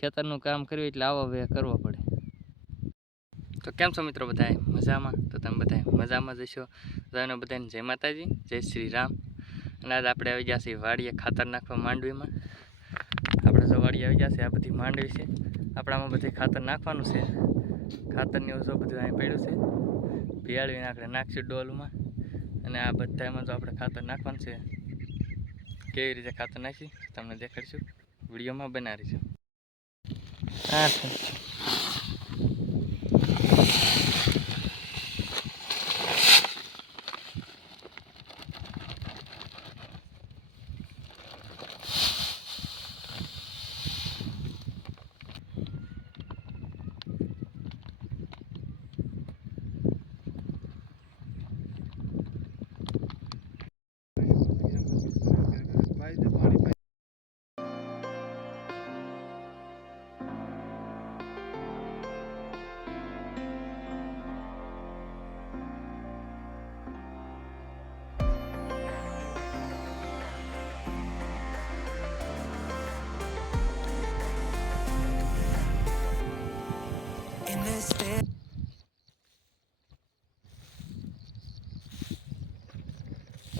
ખેતરનું કામ કર્યું એટલે આવો વે કરવો પડે. તો કેમ છો મિત્રો બધાએ મજામાં? તો તમે બધાએ મજામાં જશો તમને બધાને જય માતાજી, જય શ્રી રામ. અને આજ આપણે આવી ગયા છીએ વાડીએ ખાતર નાખવા માંડવીમાં. આપણે જો વાડીએ આવી ગયા છે આ બધી માંડવી છે. આપણામાં બધી ખાતર નાખવાનું છે. ખાતરની જો બધું અહીં પડ્યું છે. ભિયાળવીને આપણે નાખશું ડોલમાં. અને આ બધામાં જો આપણે ખાતર નાખવાનું છે, કેવી રીતે ખાતર નાખી, તમને દેખાડીશું. વિડીયોમાં બનાવીશું. હા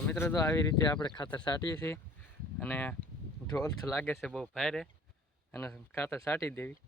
મિત્રો, તો આવી રીતે આપણે ખાતર છાંટીએ છીએ અને ઢોલ તો લાગે છે બહુ ભારે, અને ખાતર છાંટી દેવી.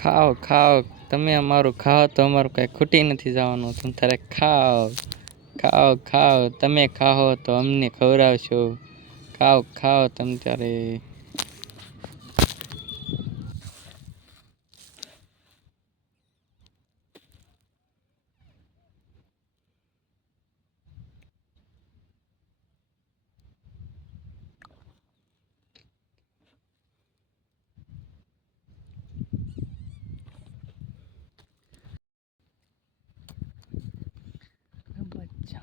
ખાઓ ખાઓ. તમે અમારું ખાઓ, તો અમારું કાંઈ ખૂટી નથી જવાનું. તમે તારે ખાઓ ખાઓ ખાઓ. તમે ખાઓ તો અમને ખવડાવશો. ખાઓ ખાઓ તમે ત્યારે બચાવો તમે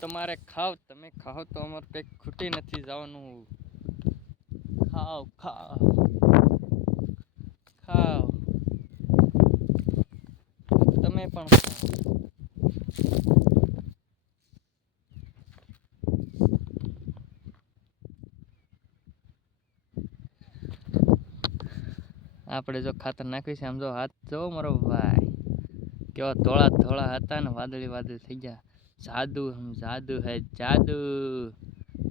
તમારે ખાવ તમે ખાઓ તો અમારે કંઈક ખૂટી નથી જવાનું. ખાઓ ખાઓ ખાઓ તમે પણ ખાઓ આપણે જો ખાતર નાખ્યું છે, આમ જો હાથ જો મારો ભાઈ. કેવા ધોળા ધોળા હતા ને, વાદળી વાદળી થઈ ગયા. જાદુ જાદુ હે, જાદુ.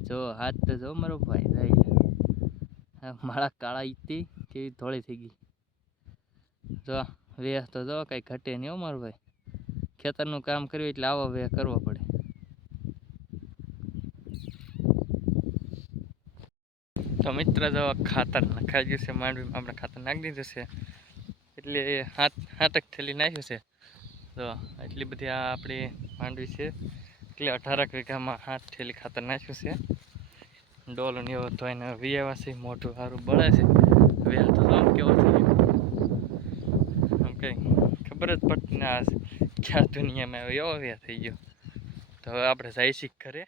જો હાથ તો જો મારો ભાઈ જાય માળા કાળા ઈતી કેવી ધોળી થઈ ગઈ. જો વેહ તો જો, કઈ ઘટે નહીં હો મારો ભાઈ. ખેતરનું કામ કર્યું એટલે આવો વેહ કરવો પડે. તો મિત્ર જો ખાતર નખાઈ ગયું છે, માંડવીમાં આપણે ખાતર નાખી દીધું છે. એટલે હાથ, હાથક થેલી નાખ્યું છે. જો એટલી બધી આ આપણી માંડવી છે. એટલે અઢારક વીઘામાં હાથ થેલી ખાતર નાખ્યું છે. ડોલો ને એવો તો એને વિયાવા છે, મોઢું સારું બળે છે. વ્યા તો જો કેવો થઈ આમ કંઈ ખબર જ પડતી ના ક્યાં દુનિયામાં એવો વ્યા થઈ ગયો. તો હવે આપણે છીએ ઘરે.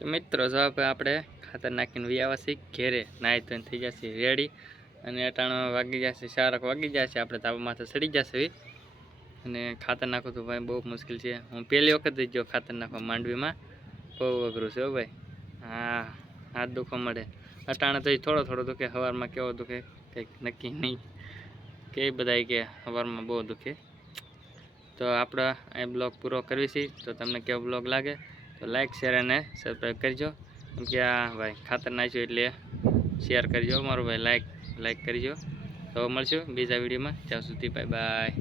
તો મિત્રો, જો હવે આપણે ખાતર નાખીને વ્યાવાસી ઘેરે નાહી ધોઈને થઈ જશે રેડી અને અટાણો વાગી જશે સારક વાગી જશે આપણે તાપા માથે સડી જશે. અને ખાતર નાખવું તો ભાઈ બહુ મુશ્કેલ છે. હું પહેલી વખત જ જો ખાતર નાખવા માંડવીમાં. બહુ અઘરું છે ભાઈ. હા, હાથ દુખો મળે અટાણે તો થોડો થોડો દુખે સવારમાં કેવો દુખે, કંઈક નક્કી નહીં. કે બધાય કે સવારમાં બહુ દુખે. તો આપણે એ બ્લોગ પૂરો કરવી છે. તો તમને કેવો બ્લોગ લાગે? તો લાઈક શેર અને સબસ્ક્રાઈબ કરજો. કેમ કે આ ભાઈ ખાતર નાખ્યું એટલે શેર કરજો. મારું ભાઈ લાઈક લાઈક કરજો. તો મળશું બીજા વિડીયોમાં ત્યાં સુધી બાય બાય